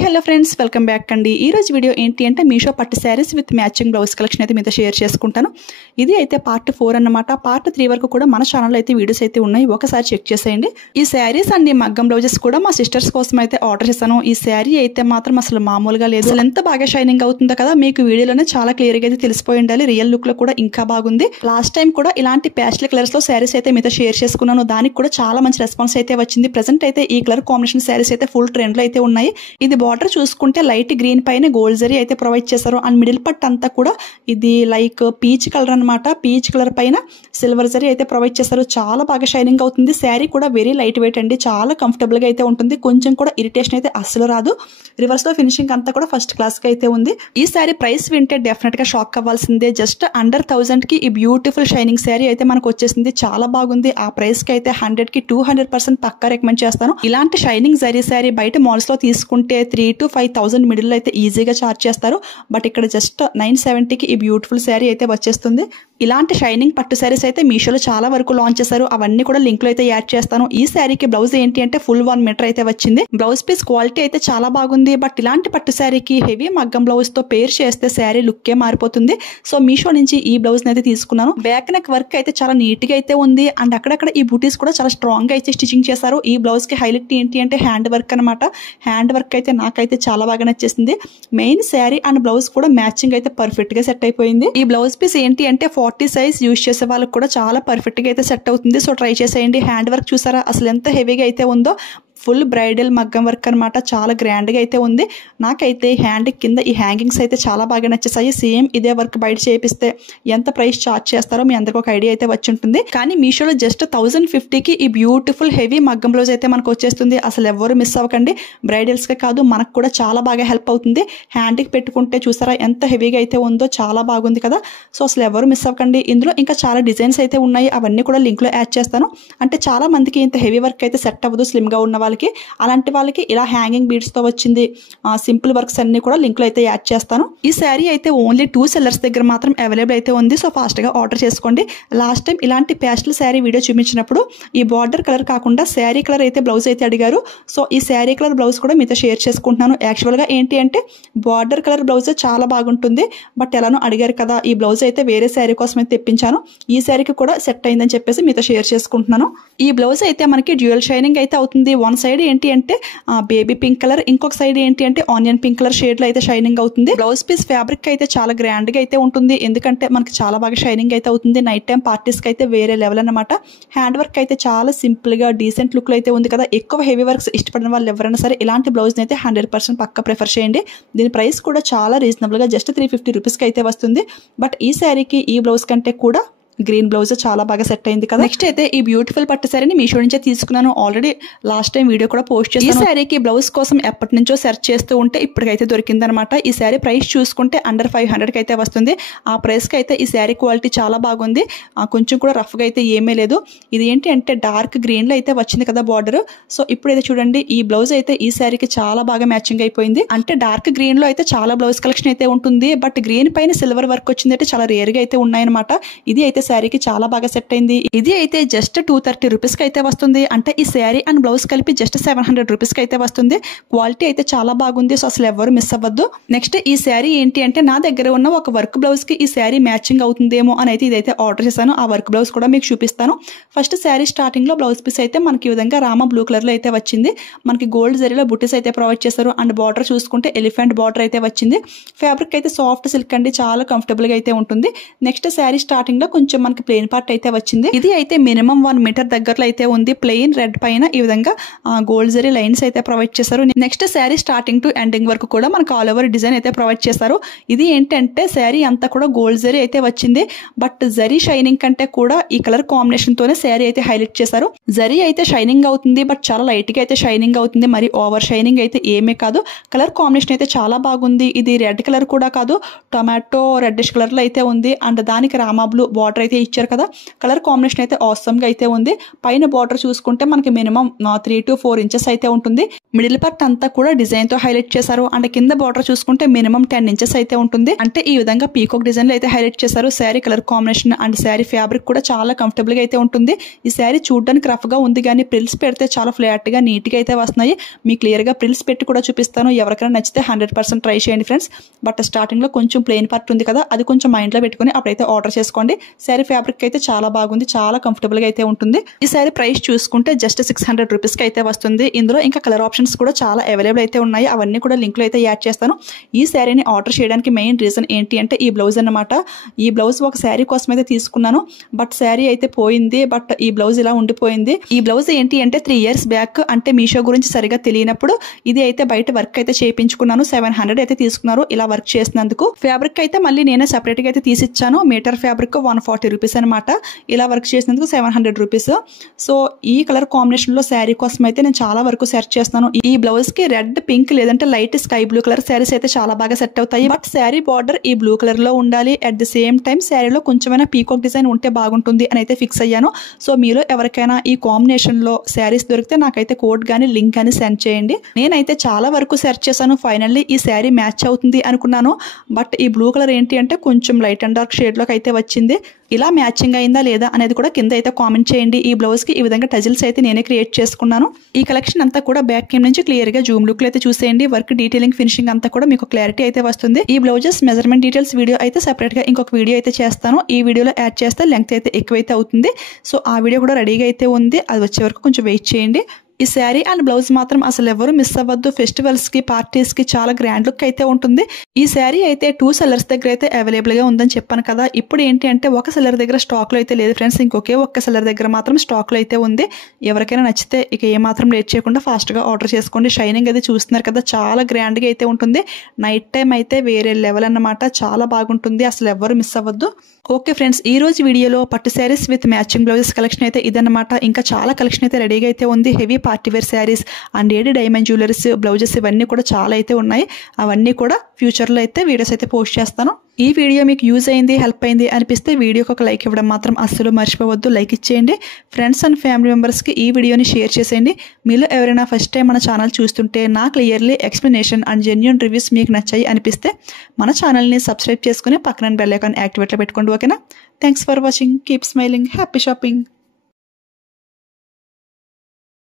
Hi hello friends, welcome back అండి. ఈ రోజు వీడియో ఏంటి అంటే మీషో పట్టు saris with matching blouse collection అయితే మీతో షేర్ చేసుకుంటాను. ఇది అయితే పార్ట్ 4 అన్నమాట. పార్ట్ 3 వరకు కూడా మన ఛానల్లో అయితే వీడియోస్ అయితే ఉన్నాయి, ఒకసారి చెక్ చేసేయండి. ఈ శారీస్ అండి మగ్గం బ్లౌజెస్ కూడా మా సిస్టర్స్ కోసం అయితే ఆర్డర్ చేశాను. ఈ శారీ అయితే మాత్రం అసలు మామూలుగా లేదు. అసలు ఎంత బాగా షైనింగ్ అవుతుందో కదా, మీకు వీడియోలోనే చాలా క్లియర్గా అయితే తెలిసిపోయి ఉండాలి. రియల్ లుక్ లో కూడా ఇంకా బాగుంది. లాస్ట్ టైం కూడా ఇలాంటి ప్యాస్టల్ కలర్స్ లో శారీస్ అయితే మీతో షేర్ చేసుకున్నాను. దానికి కూడా చాలా మంచి రెస్పాన్స్ అయితే వచ్చింది. ప్రెసెంట్ అయితే ఈ కలర్ కాంబినేషన్ శారీస్ అయితే ఫుల్ ట్రెండ్ లో అయితే ఉన్నాయి. ఇది బార్డర్ చూసుకుంటే లైట్ గ్రీన్ పైన గోల్డ్ జరీ అయితే ప్రొవైడ్ చేశారు. అండ్ మిడిల్ పట్ అంతా కూడా ఇది లైక్ పీచ్ కలర్ అనమాట. పీచ్ కలర్ పైన సిల్వర్ జరీ అయితే ప్రొవైడ్ చేశారు. చాలా బాగా షైనింగ్ అవుతుంది. శారీ కూడా వెరీ లైట్ వెయిట్ అండి, చాలా కంఫర్టబుల్ గా అయితే ఉంటుంది. కొంచెం కూడా ఇరిటేషన్ అయితే అస్సలు రాదు. రివర్స్ లో ఫినిషింగ్ అంతా కూడా ఫస్ట్ క్లాస్ గా అయితే ఉంది. ఈ శారీ ప్రైస్ వింటే డెఫినెట్ గా షాక్ అవ్వాల్సిందే. జస్ట్ అండర్ 1000 కి ఈ బ్యూటిఫుల్ షైనింగ్ శారీ అయితే మనకు వచ్చేసింది. చాలా బాగుంది. ఆ ప్రైస్ కి అయితే 100 కి 200% పక్కా రికమెండ్ చేస్తాను. ఇలాంటి షైనింగ్ జరీ శారీ బయట మాల్స్ లో తీసుకుంటే 3,000 to 5,000 మిడిల్ అయితే ఈజీగా చార్జ్ చేస్తారు. బట్ ఇక్కడ జస్ట్ 970 కి ఈ బ్యూటిఫుల్ శారీ అయితే వచ్చేస్తుంది. ఇలాంటి షైనింగ్ పట్టు శారీస్ అయితే మీషోలో చాలా వరకు లాంచ్ చేశారు. అవన్నీ కూడా లింక్ లో అయితే యాడ్ చేస్తాను. ఈ శారీకి బ్లౌజ్ ఏంటి అంటే ఫుల్ 1 మీటర్ అయితే వచ్చింది. బ్లౌజ్ పీస్ క్వాలిటీ అయితే చాలా బాగుంది. బట్ ఇలాంటి పట్టు శారీకి హెవీ మగ్గం బ్లౌజ్ తో పేర్ చేస్తే శారీ లుక్కే మారిపోతుంది. సో మీషో నుంచి ఈ బ్లౌజ్ అయితే తీసుకున్నాను. బ్యాక్ నెక్ వర్క్ అయితే చాలా నీట్ గా అయితే ఉంది. అండ్ అక్కడక్కడ ఈ బూటీస్ కూడా చాలా స్ట్రాంగ్ గా అయితే స్టిచింగ్ చేశారు. ఈ బ్లౌజ్ కి హైలైట్ ఏంటి అంటే హ్యాండ్ వర్క్ అనమాట. హ్యాండ్ వర్క్ అయితే నాకైతే చాలా బాగా నచ్చేసింది. మెయిన్ శారీ అండ్ బ్లౌజ్ కూడా మ్యాచింగ్ అయితే పర్ఫెక్ట్ గా సెట్ అయిపోయింది. ఈ బ్లౌజ్ పీస్ ఏంటి అంటే 40 సైజ్ యూజ్ చేసే వాళ్ళకి కూడా చాలా పర్ఫెక్ట్ గా అయితే సెట్ అవుతుంది. సో ట్రై చేసేయండి. హ్యాండ్ వర్క్ చూసారా అసలు ఎంత హెవీగా అయితే ఉందో. ఫుల్ బ్రైడల్ మగ్గం వర్క్ అనమాట. చాలా గ్రాండ్ గా అయితే ఉంది. నాకైతే హ్యాండ్ కింద ఈ హ్యాంగింగ్స్ అయితే చాలా బాగా నచ్చేసాయి. సేమ్ ఇదే వర్క్ బయట చేపిస్తే ఎంత ప్రైస్ చార్జ్ చేస్తారో మీ అందరికి ఒక ఐడియా అయితే వచ్చి ఉంటుంది. కానీ మీషోలో జస్ట్ 1050 కి ఈ బ్యూటిఫుల్ హెవీ మగ్గం బ్లౌజ్ అయితే మనకు వచ్చేస్తుంది. అసలు ఎవరు మిస్ అవ్వకండి. బ్రైడల్స్ గా కాదు, మనకు కూడా చాలా బాగా హెల్ప్ అవుతుంది. హ్యాండ్ కి పెట్టుకుంటే చూసారా ఎంత హెవీగా అయితే ఉందో, చాలా బాగుంది కదా. సో అసలు ఎవరు మిస్ అవ్వకండి. ఇందులో ఇంకా చాలా డిజైన్స్ అయితే ఉన్నాయి. అవన్నీ కూడా లింక్ లో యాడ్ చేస్తాను. అంటే చాలా మందికి ఇంత హెవీ వర్క్ అయితే సెట్ అవ్వదు స్లిమ్ గా ఉన్న అలాంటి వాళ్ళకి ఇలా హ్యాంగింగ్ బీడ్స్ తో వచ్చింది. సింపుల్ వర్క్స్ అన్ని కూడా లింక్ లో అయితే యాడ్ చేస్తాను. ఈ శారీ అయితే ఓన్లీ 2 సెల్లర్స్ దగ్గర మాత్రం అవైలబుల్ అయితే ఉంది. సో ఫాస్ట్ గా ఆర్డర్ చేసుకోండి. లాస్ట్ టైం ఇలాంటి ప్యాస్టల్ శారీ వీడియో చూపించినప్పుడు ఈ బార్డర్ కలర్ కాకుండా శారీ కలర్ అయితే బ్లౌజ్ అయితే అడిగారు. సో ఈ శారీ కలర్ బ్లౌజ్ కూడా మీతో షేర్ చేసుకుంటున్నాను. యాక్చువల్ గా ఏంటి అంటే బార్డర్ కలర్ బ్లౌజ్ చాలా బాగుంటుంది. బట్ ఎలానో అడిగారు కదా, ఈ బ్లౌజ్ అయితే వేరే శారీ కోసం అయితే తెప్పించాను. ఈ శారీకి కూడా సెట్ అయిందని చెప్పేసి మీతో షేర్ చేసుకుంటున్నాను. ఈ బ్లౌజ్ అయితే మనకి డ్యూయల్ షైనింగ్ అయితే అవుతుంది. వన్ సైడ్ ఏంటి అంటే బేబీ పింక్ కలర్, ఇంకొక సైడ్ ఏంటి అంటే ఆనియన్ పింక్ కలర్ షేడ్ లో అయితే షైనింగ్ అవుతుంది. బ్లౌజ్ పీస్ ఫ్యాబ్రిక్ అయితే చాలా గ్రాండ్ గా అయితే ఉంటుంది. ఎందుకంటే మనకి చాలా బాగా షైనింగ్ అయితే అవుతుంది. నైట్ టైం పార్టీస్ కి అయితే వేరే లెవెల్ అన్నమాట. హ్యాండ్ వర్క్ అయితే చాలా సింపుల్ గా డీసెంట్ లుక్ లో అయితే ఉంది కదా. ఎక్కువ హెవీ వర్క్స్ ఇష్టపడిన వాళ్ళు ఎవరైనా సరే ఇలాంటి బ్లౌజ్ అయితే 100% పక్క ప్రిఫర్ చేయండి. దీని ప్రైస్ కూడా చాలా రీజనబుల్ గా జస్ట్ 350 రూపీస్ కి అయితే వస్తుంది. బట్ ఈ శారీకి ఈ బ్లౌజ్ కంటే కూడా గ్రీన్ బ్లౌజ్ చాలా బాగా సెట్ అయింది కదా. నెక్స్ట్ అయితే ఈ బ్యూటిఫుల్ పట్టు శారీని మీషో నుంచే తీసుకున్నాను. ఆల్రెడీ లాస్ట్ టైం వీడియో కూడా పోస్ట్ చేశాను. ఈ శారీకి బ్లౌజ్ కోసం ఎప్పటి నుంచో సెర్చ్ చేస్తూ ఉంటే ఇప్పటికైతే దొరికింది అనమాట. ఈ శారీ ప్రైస్ చూసుకుంటే అండర్ 500 కి అయితే వస్తుంది. ఆ ప్రైస్ కి అయితే ఈ శారీ క్వాలిటీ చాలా బాగుంది. కొంచెం కూడా రఫ్ గా అయితే ఏమీ లేదు. ఇది ఏంటి అంటే డార్క్ గ్రీన్ లో అయితే వచ్చింది కదా బార్డర్. సో ఇప్పుడైతే చూడండి ఈ బ్లౌజ్ అయితే ఈ శారీకి చాలా బాగా మ్యాచింగ్ అయిపోయింది. అంటే డార్క్ గ్రీన్ లో అయితే చాలా బ్లౌజ్ కలెక్షన్ అయితే ఉంటుంది. బట్ గ్రీన్ పైన సిల్వర్ వర్క్ వచ్చింది అయితే చాలా రేర్ గా అయితే ఉన్నాయన్నమాట. ఇది అయితే శారీకి చాలా బాగా సెట్ అయింది. ఇది అయితే జస్ట్ 230 రూపీస్ కి అయితే వస్తుంది. అంటే ఈ శారీ అండ్ బ్లౌజ్ కలిపి జస్ట్ 700 రూపీస్ కి అయితే వస్తుంది. క్వాలిటీ అయితే చాలా బాగుంది. సో అసలు ఎవరు మిస్ అవ్వద్దు. నెక్స్ట్ ఈ శారీ ఏంటి అంటే నా దగ్గర ఉన్న ఒక వర్క్ బ్లౌజ్ కి ఈ శారీ మ్యాచింగ్ అవుతుందేమో అని అయితే ఇదైతే ఆర్డర్ చేశాను. ఆ వర్క్ బ్లౌజ్ కూడా మీకు చూపిస్తాను. ఫస్ట్ శారీ స్టార్టింగ్ లో బ్లౌజ్ పీస్ అయితే మనకి ఈ విధంగా రామ బ్లూ కలర్ లో అయితే వచ్చింది. మనకి గోల్డ్ జరీలో బుటీస్ అయితే ప్రొవైడ్ చేశారు. అండ్ బార్డర్ చూసుకుంటే ఎలిఫెంట్ బార్డర్ అయితే వచ్చింది. ఫ్యాబ్రిక్ అయితే సాఫ్ట్ సిల్క్ అండి, చాలా కంఫర్టబుల్ గా అయితే ఉంటుంది. నెక్స్ట్ శారీ స్టార్టింగ్ లో కొంచెం మనకి ప్లెయిన్ పార్ట్ అయితే వచ్చింది. ఇది అయితే మినిమం 1 మీటర్ దగ్గరలో అయితే ఉంది. ప్లెయిన్ రెడ్ పైన ఈ విధంగా గోల్డ్ జరీ లైన్స్ అయితే ప్రొవైడ్ చేశారు. Next sari starting to ending వరకు కూడా మనకు ఆల్ ఓవర్ డిజైన్ అయితే ప్రొవైడ్ చేశారు. ఇది ఏంటంటే శారీ అంతా కూడా గోల్డ్ జరీ అయితే వచ్చింది. బట్ జరీ షైనింగ్ కంటే కూడా ఈ కలర్ కాంబినేషన్ తోనే శారీ అయితే హైలైట్ చేశారు. జరీ అయితే షైనింగ్ అవుతుంది, బట్ చాలా లైట్ గా అయితే షైనింగ్ అవుతుంది. మరి ఓవర్ షైనింగ్ అయితే ఏమీ కాదు. కలర్ కాంబినేషన్ అయితే చాలా బాగుంది. ఇది రెడ్ కలర్ కూడా కాదు, టొమాటో రెడ్డిష్ కలర్ లో అయితే ఉంది. అండ్ దానికి రామా బ్లూ బార్డర్ బార్డర్ అయితే ఇచ్చారు కదా, కలర్ కాంబినేషన్ అయితే ఆసమ్గా అయితే ఉంది. పైన బార్డర్ చూసుకుంటే మనకి మినిమం 3 to 4 ఇంచెస్ అయితే ఉంటుంది. మిడిల్ పార్ట్ అంతా కూడా డిజైన్ తో హైలైట్ చేశారు. అండ్ కింద బార్డర్ చూసుకుంటే మినిమం 10 ఇంచెస్ అయితే ఉంటుంది. అంటే ఈ విధంగా పీకాక్ డిజైన్ లో అయితే హైలైట్ చేశారు. Sari colour combination and sari fabric కూడా చాలా కంఫర్టబుల్ గా అయితే ఉంటుంది. ఈ శారీ చూడడానికి రఫ్ గా ఉంది కానీ ప్రిల్స్ పెడితే చాలా ఫ్లాట్ గా నీట్ గా అయితే వస్తున్నాయి. మీ క్లియర్ గా ప్రిల్స్ పెట్టి కూడా చూపిస్తాను. ఎవరికైనా నచ్చితే 100% ట్రై చేయండి ఫ్రెండ్స్. బట్ స్టార్టింగ్ లో కొంచెం ప్లెయిన్ పార్ట్ ఉంది కదా, అది కొంచెం మైండ్ లో పెట్టుకుని అప్పుడైతే ఆర్డర్ చేసుకోండి. శారీ ఫ్యాబ్రిక్ అయితే చాలా బాగుంది, చాలా కంఫర్టబుల్ గా అయితే ఉంటుంది. ఈ శారీ ప్రైస్ చూసుకుంటే జస్ట్ 600 రూపీస్ కి అయితే వస్తుంది. ఇందులో ఇంకా కలర్ ఆప్షన్స్ కూడా చాలా అవైలబుల్ అయితే ఉన్నాయి. అవన్నీ కూడా లింక్ లో అయితే యాడ్ చేస్తాను. ఈ శారీని ఆర్డర్ చేయడానికి మెయిన్ రీజన్ ఏంటి అంటే ఈ బ్లౌజ్ అన్నమాట. ఈ బ్లౌజ్ ఒక శారీ కోసం అయితే తీసుకున్నాను, బట్ శారీ అయితే పోయింది. బట్ ఈ బ్లౌజ్ ఇలా ఉండిపోయింది. ఈ బ్లౌజ్ ఏంటి అంటే 3 years బ్యాక్ అంటే మీషో గురించి సరిగా తెలియనప్పుడు ఇది అయితే బయట వర్క్ అయితే చేయించుకున్నాను. 700 అయితే తీసుకున్నారు ఇలా వర్క్ చేసినందుకు. ఫ్యాబ్రిక్ అయితే మళ్ళీ నేనే సెపరేట్ గా అయితే తీసిచ్చాను. మీటర్ ఫ్యాబ్రిక్ 140 రూపీస్ అనమాట. ఇలా వర్క్ చేసినందుకు 700 రూపీస్. సో ఈ కలర్ కాంబినేషన్ లో శారీ కోసం అయితే నేను చాలా వరకు సెర్చ్ చేస్తున్నాను. ఈ బ్లౌజ్ కి రెడ్, పింక్ లేదంటే light sky blue colour saris అయితే చాలా బాగా సెట్ అవుతాయి. బట్ శారీ బార్డర్ ఈ బ్లూ కలర్ లో ఉండాలి. అట్ ది సేమ్ టైం శారీలో కొంచెమైనా పీకాక్ డిజైన్ ఉంటే బాగుంటుంది అని అయితే ఫిక్స్ అయ్యాను. సో మీరు ఎవరికైనా ఈ కాంబినేషన్ లో శారీస్ దొరికితే నాకైతే కోడ్ గానీ లింక్ గానీ సెండ్ చేయండి. నేనైతే చాలా వరకు సెర్చ్ చేశాను. ఫైనల్లీ ఈ శారీ మ్యాచ్ అవుతుంది అనుకున్నాను. బట్ ఈ బ్లూ కలర్ ఏంటి అంటే కొంచెం లైట్ అండ్ డార్క్ షేడ్ లోకి అయితే వచ్చింది. ఇలా మ్యాచింగ్ అయిందా లేదా అనేది కూడా కింద అయితే కామెంట్ చేయండి. ఈ బ్లౌజ్ కి ఈ విధంగా టజిల్స్ అయితే నేనే క్రియేట్ చేసుకున్నాను. ఈ కలెక్షన్ అంతా కూడా బ్యాక్ కెమ్ నుంచి క్లియర్ గా జూమ్ లుక్ లో అయితే చూసేయండి. వర్క్ డీటెయిలింగ్ ఫినిషింగ్ అంతా కూడా మీకు క్లారిటీ అయితే వస్తుంది. ఈ బ్లౌజెస్ మెజర్మెంట్ డీటెయిల్స్ వీడియో అయితే సెపరేట్ గా ఇంకొక వీడియో అయితే చేస్తాను. ఈ వీడియోలో యాడ్ చేస్తే లెంగ్త్ అయితే ఎక్కువైతే అవుతుంది. సో ఆ వీడియో కూడా రెడీగా అయితే ఉంది. అది వచ్చే వరకు కొంచెం వెయిట్ చేయండి. ఈ శారీ అండ్ బ్లౌజ్ మాత్రం అసలు ఎవరు మిస్ అవ్వద్దు. ఫెస్టివల్స్ కి, పార్టీస్ కి చాలా గ్రాండ్ లుక్ అయితే ఉంటుంది. ఈ శారీ అయితే 2 sellers దగ్గర అయితే అవైలబుల్ గా ఉందని చెప్పాను కదా. ఇప్పుడు ఏంటి అంటే ఒక సెల్లర్ దగ్గర స్టాక్ లో అయితే లేదు ఫ్రెండ్స్. ఇంకొకే ఒక్క సెల్లర్ దగ్గర మాత్రం స్టాక్ లో అయితే ఉంది. ఎవరికైనా నచ్చితే ఇక ఏ మాత్రం లేట్ చేయకుండా ఫాస్ట్ గా ఆర్డర్ చేసుకోండి. షైనింగ్ అది చూస్తున్నారు కదా, చాలా గ్రాండ్ గా అయితే ఉంటుంది. నైట్ టైం అయితే వేరే లెవెల్ అన్నమాట. చాలా బాగుంటుంది, అసలు ఎవరు మిస్ అవ్వద్దు. ఓకే ఫ్రెండ్స్, ఈ రోజు వీడియోలో పట్టు saris with matching blouses collection అయితే ఇదన్నమాట. ఇంకా చాలా కలెక్షన్ అయితే రెడీగా అయితే ఉంది. Heavy party wear saris and AD diamond jewelleries, blouses ఇవన్నీ కూడా చాలా అయితే ఉన్నాయి. అవన్నీ కూడా ఫ్యూచర్లో అయితే వీడియోస్ అయితే పోస్ట్ చేస్తాను. ఈ వీడియో మీకు యూజ్ అయింది, హెల్ప్ అయింది అనిపిస్తే వీడియోకి ఒక లైక్ ఇవ్వడం మాత్రం అస్సలు మర్చిపోవద్దు. లైక్ ఇచ్చేయండి. ఫ్రెండ్స్ అండ్ ఫ్యామిలీ మెంబర్స్కి ఈ వీడియోని షేర్ చేసేయండి. మీలో ఎవరైనా ఫస్ట్ టైం మన ఛానల్ చూస్తుంటే నా clearly explanation and genuine reviews మీకు నచ్చాయి అనిపిస్తే మన ఛానల్ని సబ్స్క్రైబ్ చేసుకుని పక్కన బెల్ ఐకాన్ యాక్టివేట్లో పెట్టుకోండి. ఓకేనా? Thanks for watching. Keep smiling. Happy shopping.